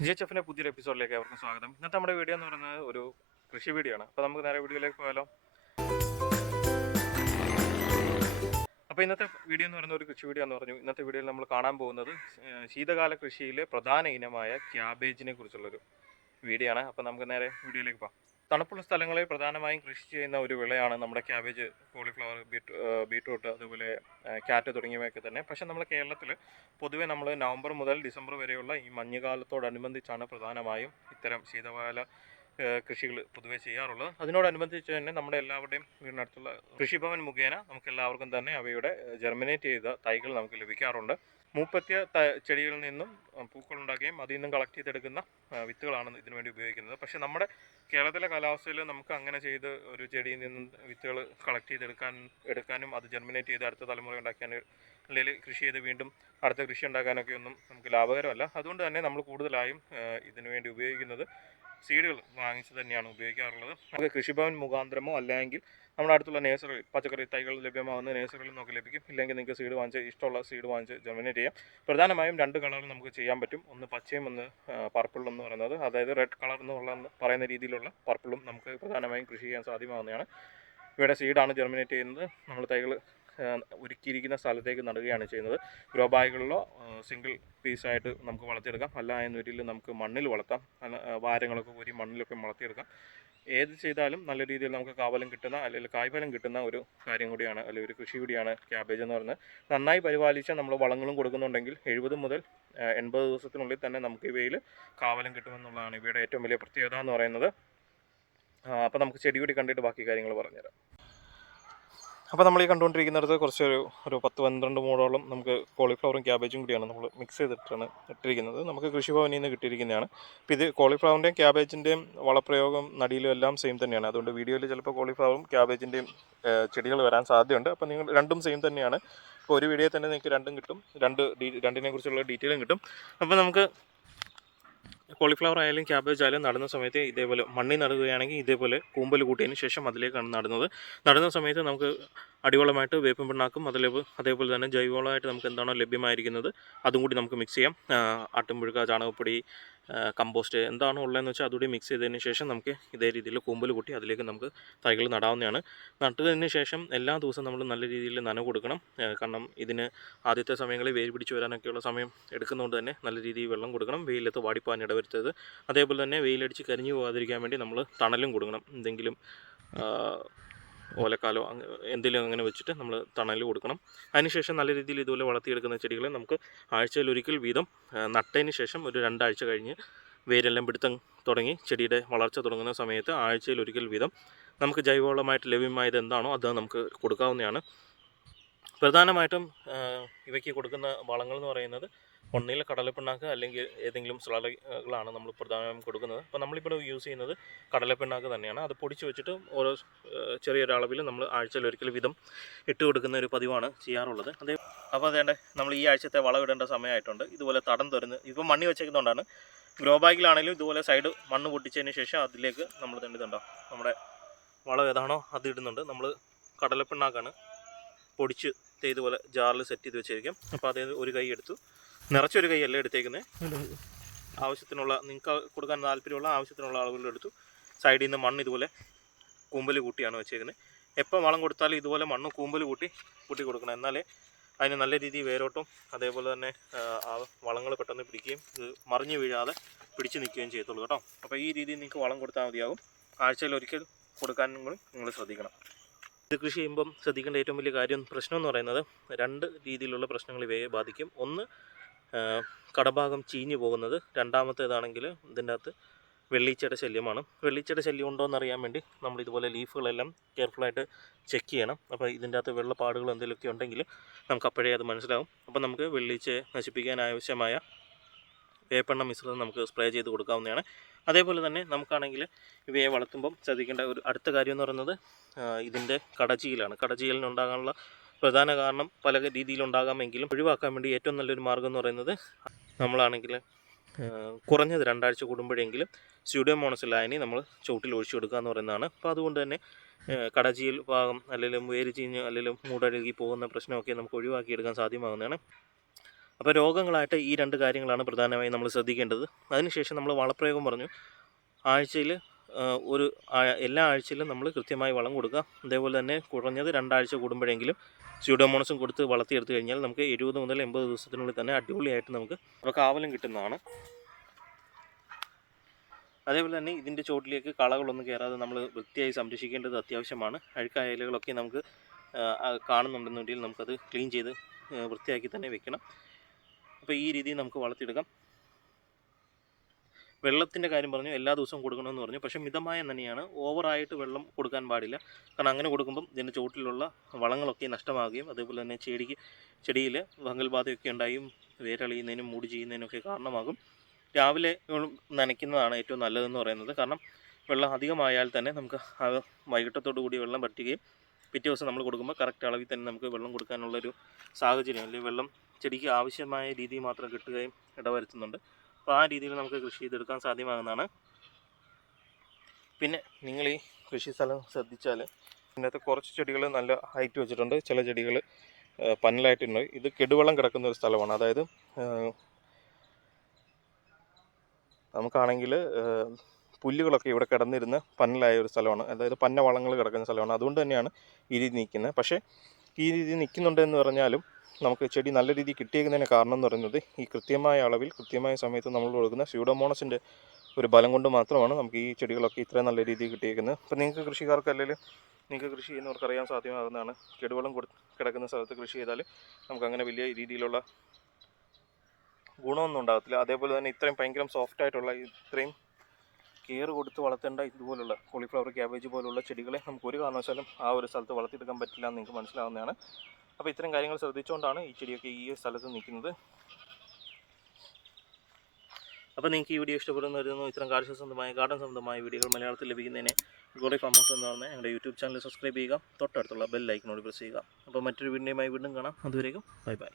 G H എഫിന്റെ പുതിയൊരു എപ്പിസോഡിലേക്ക് അവർക്കും സ്വാഗതം. ഇന്നത്തെ നമ്മുടെ വീഡിയോ എന്ന് പറയുന്നത് ഒരു കൃഷി വീഡിയോ ആണ്. അപ്പോൾ നമുക്ക് നേരെ വീഡിയോയിലേക്ക് പോയാലോ? അപ്പോൾ ഇന്നത്തെ വീഡിയോ എന്ന് പറയുന്ന ഒരു കൃഷി വീഡിയോ എന്ന് പറഞ്ഞു. ഇന്നത്തെ വീഡിയോയിൽ നമ്മൾ കാണാൻ പോകുന്നത് ശീതകാല കൃഷിയിലെ പ്രധാന ഇനമായ ക്യാബേജിനെ കുറിച്ചുള്ളൊരു വീഡിയോ ആണ്. അപ്പോൾ നമുക്ക് നേരെ വീഡിയോയിലേക്ക് പോകാം. തണുപ്പുള്ള സ്ഥലങ്ങളിൽ പ്രധാനമായും കൃഷി ചെയ്യുന്ന ഒരു വിളയാണ് നമ്മുടെ ക്യാബേജ് കോളിഫ്ലവർ ബീറ്റ് ബീട്രൂട്ട് അതുപോലെ ക്യാറ്റ് തുടങ്ങിയവയൊക്കെ തന്നെ. പക്ഷേ നമ്മുടെ കേരളത്തിൽ പൊതുവെ നമ്മൾ നവംബർ മുതൽ ഡിസംബർ വരെയുള്ള ഈ മഞ്ഞുകാലത്തോടനുബന്ധിച്ചാണ് പ്രധാനമായും ഇത്തരം ശീതകാല കൃഷികൾ പൊതുവെ ചെയ്യാറുള്ളത്. അതിനോടനുബന്ധിച്ച് തന്നെ നമ്മുടെ എല്ലാവരുടെയും വീടിനടുത്തുള്ള കൃഷിഭവൻ മുഖേന നമുക്ക് എല്ലാവർക്കും തന്നെ അവയുടെ ജെർമിനേറ്റ് ചെയ്ത തൈകൾ നമുക്ക് ലഭിക്കാറുണ്ട്. മൂപ്പത്തിയ ചെടികളിൽ നിന്നും പൂക്കൾ ഉണ്ടാക്കുകയും അതിൽ നിന്നും കളക്ട് ചെയ്തെടുക്കുന്ന വിത്തുകളാണ് ഇതിനു വേണ്ടി ഉപയോഗിക്കുന്നത്. പക്ഷേ നമ്മുടെ കേരളത്തിലെ കാലാവസ്ഥയിൽ നമുക്ക് അങ്ങനെ ചെയ്ത് ഒരു ചെടിയിൽ നിന്നും വിത്തുകൾ കളക്ട് ചെയ്തെടുക്കാൻ എടുക്കാനും അത് ജെർമിനേറ്റ് ചെയ്ത് അടുത്ത തലമുറ ഉണ്ടാക്കാൻ അല്ലെങ്കിൽ കൃഷി ചെയ്ത് വീണ്ടും അടുത്ത കൃഷി ഉണ്ടാക്കാനൊക്കെ ഒന്നും നമുക്ക് ലാഭകരമല്ല. അതുകൊണ്ട് തന്നെ നമ്മൾ കൂടുതലായും ഇതിനു വേണ്ടി ഉപയോഗിക്കുന്നത് സീഡുകൾ വാങ്ങിച്ച് തന്നെയാണ് ഉപയോഗിക്കാറുള്ളത്. നമുക്ക് കൃഷിഭവൻ മുഖാന്തരമോ അല്ലെങ്കിൽ നമ്മുടെ അടുത്തുള്ള നേഴ്സറി പച്ചക്കറി തൈകൾ ലഭ്യമാകുന്ന നേഴ്സറികളിൽ നമുക്ക് ലഭിക്കും. ഇല്ലെങ്കിൽ നിങ്ങൾക്ക് സീഡ് വാങ്ങിച്ച് ഇഷ്ടമുള്ള സീഡ് വാങ്ങിച്ച് ജെർമിനേറ്റ് ചെയ്യാം. പ്രധാനമായും രണ്ട് കളറിൽ നമുക്ക് ചെയ്യാൻ പറ്റും. ഒന്ന് പച്ചയും ഒന്ന് പർപ്പിളും എന്ന് പറയുന്നത്. അതായത് റെഡ് കളർ എന്നുള്ള പറയുന്ന രീതിയിലുള്ള പർപ്പിളും നമുക്ക് പ്രധാനമായും കൃഷി ചെയ്യാൻ സാധ്യമാകുന്നതാണ് ഇവിടെ സീഡാണ് ജെർമിനേറ്റ് ചെയ്യുന്നത്. നമ്മൾ തൈകൾ ഒരുക്കിയിരിക്കുന്ന സ്ഥലത്തേക്ക് നടുകയാണ് ചെയ്യുന്നത്. ഗ്രോ ബാഗുകളിലോ സിംഗിൾ പീസായിട്ട് നമുക്ക് വളർത്തിയെടുക്കാം. അല്ല എന്നൊരിൽ നമുക്ക് മണ്ണിൽ വളർത്താം. വാരങ്ങളൊക്കെ ഒരു മണ്ണിലൊക്കെ വളർത്തിയെടുക്കാം. ഏത് ചെയ്താലും നല്ല രീതിയിൽ നമുക്ക് കാവലം കിട്ടുന്ന അല്ലെങ്കിൽ കായ്ഫലം കിട്ടുന്ന ഒരു കാര്യം കൂടിയാണ് അല്ലെങ്കിൽ ഒരു കൃഷി കൂടിയാണ് ക്യാബേജ് എന്ന് പറയുന്നത്. നന്നായി പരിപാലിച്ച് നമ്മൾ വളങ്ങളും കൊടുക്കുന്നുണ്ടെങ്കിൽ എഴുപത് മുതൽ എൺപത് ദിവസത്തിനുള്ളിൽ തന്നെ നമുക്ക് ഇവയിൽ കാവലം കിട്ടുമെന്നുള്ളതാണ് ഇവയുടെ ഏറ്റവും വലിയ പ്രത്യേകത എന്ന് പറയുന്നത്. അപ്പോൾ നമുക്ക് ചെടി കൂടി കണ്ടിട്ട് ബാക്കി കാര്യങ്ങൾ പറഞ്ഞുതരാം. അപ്പോൾ നമ്മൾ ഈ കണ്ടുകൊണ്ടിരിക്കുന്നിടത്ത് കുറച്ച് ഒരു പത്ത് പന്ത്രണ്ട് മൂടോളം നമുക്ക് കോളിഫ്ലവറും ക്യാബേജും കൂടിയാണ് നമ്മൾ മിക്സ് ചെയ്തിട്ടാണ് ഇട്ടിരിക്കുന്നത്. നമുക്ക് കൃഷിഭവനിൽ നിന്ന് കിട്ടിയിരിക്കുന്നതാണ്. അപ്പോൾ ഇത് കോളിഫ്ലവറിന്റെയും ക്യാബേജിന്റെയും വളപ്രയോഗം നടിയിലും എല്ലാം സെയിം തന്നെയാണ്. അതുകൊണ്ട് വീഡിയോയിൽ ചിലപ്പോൾ കോളിഫ്ലവറും ക്യാബേജിന്റെയും ചെടികൾ വരാൻ സാധ്യതയുണ്ട്. അപ്പോൾ നിങ്ങൾ രണ്ടും സെയിം തന്നെയാണ്. ഇപ്പോൾ ഒരു വീഡിയോ തന്നെ നിങ്ങൾക്ക് രണ്ടും കിട്ടും. രണ്ട് രണ്ടിനെ കുറിച്ചുള്ള ഡീറ്റെയിലും കിട്ടും. അപ്പോൾ നമുക്ക് കോളിഫ്ലവർ ആയാലും ക്യാബേജ് ആയാലും നടുന്ന സമയത്ത് ഇതേപോലെ മണ്ണിൽ നടുകയാണെങ്കിൽ ഇതേപോലെ കൂമ്പൽ കൂട്ടിയതിന് ശേഷം അതിലേക്കാണ് നടുന്നത്. നടുന്ന സമയത്ത് നമുക്ക് അടിവളമായിട്ട് വേപ്പും പിണ്ണാക്കും അതിലേക്ക് അതേപോലെ തന്നെ ജൈവവളമായിട്ട് നമുക്ക് എന്താണോ ലഭ്യമായിരിക്കുന്നത് അതും കൂടി നമുക്ക് മിക്സ് ചെയ്യാം. ആട്ടുംപുഴുക്ക ചാണകപ്പൊടി കമ്പോസ്റ്റ് എന്താണോ ഉള്ളതെന്ന് വെച്ചാൽ അതുകൂടി മിക്സ് ചെയ്തതിന് ശേഷം നമുക്ക് ഇതേ രീതിയിൽ കൂമ്പൽ കൂട്ടി അതിലേക്ക് നമുക്ക് തൈകൾ നടാവുന്നതാണ്. നട്ടതിന് ശേഷം എല്ലാ ദിവസവും നമ്മൾ നല്ല രീതിയിൽ നന കൊടുക്കണം. കാരണം ഇതിന് ആദ്യത്തെ സമയങ്ങളിൽ വെയിൽ പിടിച്ച് വരാനൊക്കെയുള്ള സമയം എടുക്കുന്നതുകൊണ്ട് തന്നെ നല്ല രീതിയിൽ വെള്ളം കൊടുക്കണം. വെയിലത്ത് വാടിപ്പോകാൻ ഇടവരുത്തരുത്. അതേപോലെ തന്നെ വെയിലടിച്ച് കരിഞ്ഞു പോകാതിരിക്കാൻ വേണ്ടി നമ്മൾ തണലും കൊടുക്കണം. എന്തെങ്കിലും ഓലക്കാലോ എന്തെങ്കിലും അങ്ങനെ വെച്ചിട്ട് നമ്മൾ തണൽ കൊടുക്കണം. അതിനുശേഷം നല്ല രീതിയിൽ ഇതുപോലെ വളർത്തിയെടുക്കുന്ന ചെടികളെ നമുക്ക് ആഴ്ചയിൽ ഒരിക്കൽ വീതം നട്ടതിന് ശേഷം ഒരു രണ്ടാഴ്ച കഴിഞ്ഞ് വേരെല്ലാം പിടുത്തം തുടങ്ങി ചെടിയുടെ വളർച്ച തുടങ്ങുന്ന സമയത്ത് ആഴ്ചയിൽ ഒരിക്കൽ വീതം നമുക്ക് ജൈവവളമായിട്ട് ലഭ്യമായത് എന്താണോ അത് നമുക്ക് കൊടുക്കാവുന്നതാണ്. പ്രധാനമായിട്ടും ഇവയ്ക്ക് കൊടുക്കുന്ന വളങ്ങൾ എന്ന് പറയുന്നത് ഒന്നിൽ കടലപ്പിണ്ണാക്ക് അല്ലെങ്കിൽ ഏതെങ്കിലും സ്ലറികളാണ് നമ്മൾ പ്രധാനമായും കൊടുക്കുന്നത്. അപ്പോൾ നമ്മളിപ്പോൾ യൂസ് ചെയ്യുന്നത് കടലപ്പിണ്ണാക്ക് തന്നെയാണ്. അത് പൊടിച്ച് വെച്ചിട്ട് ഓരോ ചെറിയൊരളവിൽ നമ്മൾ ആഴ്ചയിൽ ഒരിക്കൽ വീതം ഇട്ട് കൊടുക്കുന്ന ഒരു പതിവാണ് ചെയ്യാറുള്ളത്. അതേ അപ്പോൾ അതേണ്ട നമ്മൾ ഈ ആഴ്ചത്തെ വളം ഇടേണ്ട സമയമായിട്ടുണ്ട്. ഇതുപോലെ തടം തുറന്ന് ഇപ്പോൾ മണ്ണി വെച്ചേക്കുന്നതുകൊണ്ടാണ്. ഗ്രോ ബാഗിലാണെങ്കിലും ഇതുപോലെ സൈഡ് മണ്ണ് പൊട്ടിച്ചതിന് ശേഷം അതിലേക്ക് നമ്മൾ തണ്ടിതുണ്ടോ നമ്മുടെ വളം ഏതാണോ അത് ഇടുന്നുണ്ട്. നമ്മൾ കടലപ്പിണ്ണാക്കാണ് പൊടിച്ച് ഇതുപോലെ ജാറിൽ സെറ്റ് ചെയ്ത് വെച്ചിരിക്കും. അപ്പോൾ അതേ ഒരു കൈ എടുത്തു നിറച്ചൊരു കൈയല്ല എടുത്തേക്കുന്നത് ആവശ്യത്തിനുള്ള നിങ്ങൾക്ക് കൊടുക്കാൻ താല്പര്യമുള്ള ആവശ്യത്തിനുള്ള ആളുകളുടെ എടുത്തു സൈഡിൽ നിന്ന് മണ്ണ് ഇതുപോലെ കൂമ്പൽ കൂട്ടിയാണ് വെച്ചേക്കുന്നത് എപ്പോൾ വളം കൊടുത്താലും ഇതുപോലെ മണ്ണ് കൂമ്പൽ കൂട്ടി കൂട്ടി കൊടുക്കണം. എന്നാലേ അതിന് നല്ല രീതിയിൽ വേരോട്ടും അതേപോലെ തന്നെ വളങ്ങൾ പെട്ടെന്ന് പിടിക്കുകയും ഇത് മറിഞ്ഞു വീഴാതെ പിടിച്ചു നിൽക്കുകയും ചെയ്യത്തുള്ളൂ കേട്ടോ. അപ്പോൾ ഈ രീതിയിൽ നിങ്ങൾക്ക് വളം കൊടുത്താൽ മതിയാകും. ആഴ്ചയിൽ ഒരിക്കൽ കൊടുക്കാനും കൂടി നിങ്ങൾ ശ്രദ്ധിക്കണം. ഇത് കൃഷി ചെയ്യുമ്പം ശ്രദ്ധിക്കേണ്ട ഏറ്റവും വലിയ കാര്യം പ്രശ്നം എന്ന് പറയുന്നത് രണ്ട് രീതിയിലുള്ള പ്രശ്നങ്ങൾ ഇവയെ ബാധിക്കും. ഒന്ന് കടഭാഗം ചീഞ്ഞു പോകുന്നത് രണ്ടാമത്തേതാണെങ്കിൽ ഇതിന്റെ അകത്ത് വെള്ളീച്ചയുടെ ശല്യമാണ്. വെള്ളീച്ചയുടെ ശല്യം ഉണ്ടോ എന്നറിയാൻ വേണ്ടി നമ്മൾ ഇതുപോലെ ലീഫുകളെല്ലാം കെയർഫുള്ളായിട്ട് ചെക്ക് ചെയ്യണം. അപ്പോൾ ഇതിന്റെ അകത്ത് വെള്ളപ്പാടുകൾ എന്തെങ്കിലുമൊക്കെ ഉണ്ടെങ്കിൽ നമുക്ക് അപ്പോഴേ അത് മനസ്സിലാവും. അപ്പോൾ നമുക്ക് വെള്ളീച്ചയെ നശിപ്പിക്കാൻ ആവശ്യമായ വേപ്പെണ്ണ മിശ്രിതം നമുക്ക് സ്പ്രേ ചെയ്ത് കൊടുക്കാവുന്നതാണ്. അതേപോലെ തന്നെ നമുക്കാണെങ്കിൽ ഇവയെ വളർത്തുമ്പം ശ്രദ്ധിക്കേണ്ട ഒരു അടുത്ത കാര്യം എന്ന് പറയുന്നത് ഇതിന്റെ കടചീലാണ്. കടചീലിനുണ്ടാകാനുള്ള പ്രധാന കാരണം പല രീതിയിലുണ്ടാകാമെങ്കിലും ഒഴിവാക്കാൻ വേണ്ടി ഏറ്റവും നല്ലൊരു മാർഗം എന്ന് പറയുന്നത് നമ്മളാണെങ്കിൽ കുറഞ്ഞത് രണ്ടാഴ്ച കൂടുമ്പോഴെങ്കിലും സ്യൂഡോമോണസ് ലായനി നമ്മൾ ചുവട്ടിൽ ഒഴിച്ചു കൊടുക്കുക എന്ന് പറയുന്നതാണ്. അപ്പോൾ അതുകൊണ്ട് തന്നെ കടജിയിൽ ഭാഗം അല്ലെങ്കിൽ വേര് ചീഞ്ഞ് അല്ലെങ്കിൽ മൂടഴുകി പോകുന്ന പ്രശ്നമൊക്കെ നമുക്ക് ഒഴിവാക്കിയെടുക്കാൻ സാധ്യമാകുന്നതാണ്. അപ്പോൾ രോഗങ്ങളായിട്ട് ഈ രണ്ട് കാര്യങ്ങളാണ് പ്രധാനമായും നമ്മൾ ശ്രദ്ധിക്കേണ്ടത്. അതിനുശേഷം നമ്മൾ വളപ്രയോഗം പറഞ്ഞു. ആഴ്ചയിൽ ഒരു എല്ലാ ആഴ്ചയിലും നമ്മൾ കൃത്യമായി വളം കൊടുക്കുക. അതേപോലെ തന്നെ കുറഞ്ഞത് രണ്ടാഴ്ച കൂടുമ്പോഴെങ്കിലും സ്യൂഡോമോണസും കൊടുത്ത് വളർത്തിയെടുത്തു കഴിഞ്ഞാൽ നമുക്ക് എഴുപത് മുതൽ എൺപത് ദിവസത്തിനുള്ളിൽ തന്നെ അടിപൊളിയായിട്ട് നമുക്ക് കാവലം കിട്ടുന്നതാണ്. അതേപോലെ തന്നെ ഇതിന്റെ ചോട്ടിലേക്ക് കളകളൊന്നും കയറാതെ നമ്മൾ വൃത്തിയായി സംരക്ഷിക്കേണ്ടത് അത്യാവശ്യമാണ്. അഴുക്കായ ഇലകളൊക്കെ നമുക്ക് കാണുന്നുണ്ടെന്നുണ്ടെങ്കിൽ നമുക്കത് ക്ലീൻ ചെയ്ത് വൃത്തിയാക്കി തന്നെ വെക്കണം. അപ്പോൾ ഈ രീതിയിൽ നമുക്ക് വളർത്തിയെടുക്കാം. വെള്ളത്തിന്റെ കാര്യം പറഞ്ഞു എല്ലാ ദിവസവും കൊടുക്കണമെന്ന് പറഞ്ഞു. പക്ഷേ മിതമായ തന്നെയാണ് ഓവറായിട്ട് വെള്ളം കൊടുക്കാൻ പാടില്ല. കാരണം അങ്ങനെ കൊടുക്കുമ്പം ഇതിന്റെ ചുവട്ടിലുള്ള വളങ്ങളൊക്കെ നഷ്ടമാകുകയും അതേപോലെ തന്നെ ചെടിക്ക് ചെടിയിൽ വങ്കൽ ബാധയൊക്കെ ഉണ്ടായും വേരളിയുന്നതിനും മൂടി ചെയ്യുന്നതിനൊക്കെ കാരണമാകും. രാവിലെ നനയ്ക്കുന്നതാണ് ഏറ്റവും നല്ലതെന്ന് പറയുന്നത്. കാരണം വെള്ളം അധികമായാൽ തന്നെ നമുക്ക് വൈകിട്ടത്തോടു കൂടി വെള്ളം പറ്റുകയും പിറ്റേ ദിവസം നമ്മൾ കൊടുക്കുമ്പോൾ കറക്റ്റ് അളവിൽ തന്നെ നമുക്ക് വെള്ളം കൊടുക്കാനുള്ളൊരു സാഹചര്യം അല്ലെങ്കിൽ വെള്ളം ചെടിക്ക് ആവശ്യമായ രീതിയിൽ മാത്രം കിട്ടുകയും ഇടവരുത്തുന്നുണ്ട്. അപ്പോൾ ആ രീതിയിൽ നമുക്ക് കൃഷി ചെയ്തെടുക്കാൻ സാധ്യമാകുന്നതാണ്. പിന്നെ നിങ്ങൾ ഈ കൃഷി സ്ഥലം ശ്രദ്ധിച്ചാൽ ഇതിനകത്ത് കുറച്ച് ചെടികൾ നല്ല ഹൈറ്റ് വെച്ചിട്ടുണ്ട്. ചില ചെടികൾ പന്നലായിട്ടുണ്ട് ഇത് കെടുവെള്ളം കിടക്കുന്ന ഒരു സ്ഥലമാണ്. അതായത് നമുക്കാണെങ്കിൽ പുല്ലുകളൊക്കെ ഇവിടെ കിടന്നിരുന്ന പന്നലായ ഒരു സ്ഥലമാണ്. അതായത് പന്ന വളങ്ങൾ കിടക്കുന്ന സ്ഥലമാണ്. അതുകൊണ്ട് തന്നെയാണ് ഈ രീതി നിൽക്കുന്നത്. പക്ഷേ ഈ രീതി നിൽക്കുന്നുണ്ട് എന്ന് പറഞ്ഞാലും നമുക്ക് ചെടി നല്ല രീതിയിൽ കിട്ടിയേക്കുന്നതിന് കാരണം എന്ന് പറയുന്നത് ഈ കൃത്യമായ അളവിൽ കൃത്യമായ സമയത്ത് നമ്മൾ കൊടുക്കുന്ന സ്യൂഡോമോണസിന്റെ ഒരു ബലം കൊണ്ട് മാത്രമാണ് നമുക്ക് ഈ ചെടികളൊക്കെ ഇത്രയും നല്ല രീതിയിൽ കിട്ടിയേക്കുന്നത്. അപ്പോൾ നിങ്ങൾക്ക് കൃഷിക്കാർക്ക് അല്ലെങ്കിൽ നിങ്ങൾക്ക് കൃഷി ചെയ്യുന്നവർക്ക് അറിയാൻ സാധ്യമാകുന്നതാണ്. ചെടിവളം കൊടു കിടക്കുന്ന സ്ഥലത്ത് കൃഷി ചെയ്താൽ നമുക്ക് അങ്ങനെ വലിയ രീതിയിലുള്ള ഗുണമൊന്നും ഉണ്ടാകത്തില്ല. അതേപോലെ തന്നെ ഇത്രയും ഭയങ്കര സോഫ്റ്റ് ആയിട്ടുള്ള ഇത്രയും കെയർ കൊടുത്ത് വളർത്തേണ്ട ഇതുപോലുള്ള കോളിഫ്ലവർ ക്യാബേജ് പോലുള്ള ചെടികളെ നമുക്ക് ഒരു കാരണവശാലും ആ ഒരു സ്ഥലത്ത് വളർത്തിയെടുക്കാൻ പറ്റില്ല എന്ന് നിങ്ങൾക്ക് മനസ്സിലാവുന്നതാണ്. അപ്പോൾ ഇത്തരം കാര്യങ്ങൾ ശ്രദ്ധിച്ചുകൊണ്ടാണ് ഈ ചെടിയൊക്കെ ഈ സ്ഥലത്ത് നിൽക്കുന്നത്. അപ്പോൾ നിങ്ങൾക്ക് ഈ വീഡിയോ ഇഷ്ടപ്പെടുന്ന വരുന്നു ഇത്തരം കാർഷിക സംബന്ധമായ ഗാർഡൻ സംബന്ധമായ വീഡിയോകൾ മലയാളത്തിൽ ലഭിക്കുന്നതിന് ഗോളി ഹൗസ് എന്ന് പറഞ്ഞ ഞങ്ങളുടെ യൂട്യൂബ് ചാനൽ സബ്സ്ക്രൈബ് ചെയ്യുക. തൊട്ടടുത്തുള്ള ബെൽ ലൈക്കിനോട് പ്രസ് ചെയ്യുക. അപ്പോൾ മറ്റൊരു വീഡിയോയുമായി വീണ്ടും കാണാം. അതുവരേക്കും ബൈ ബൈ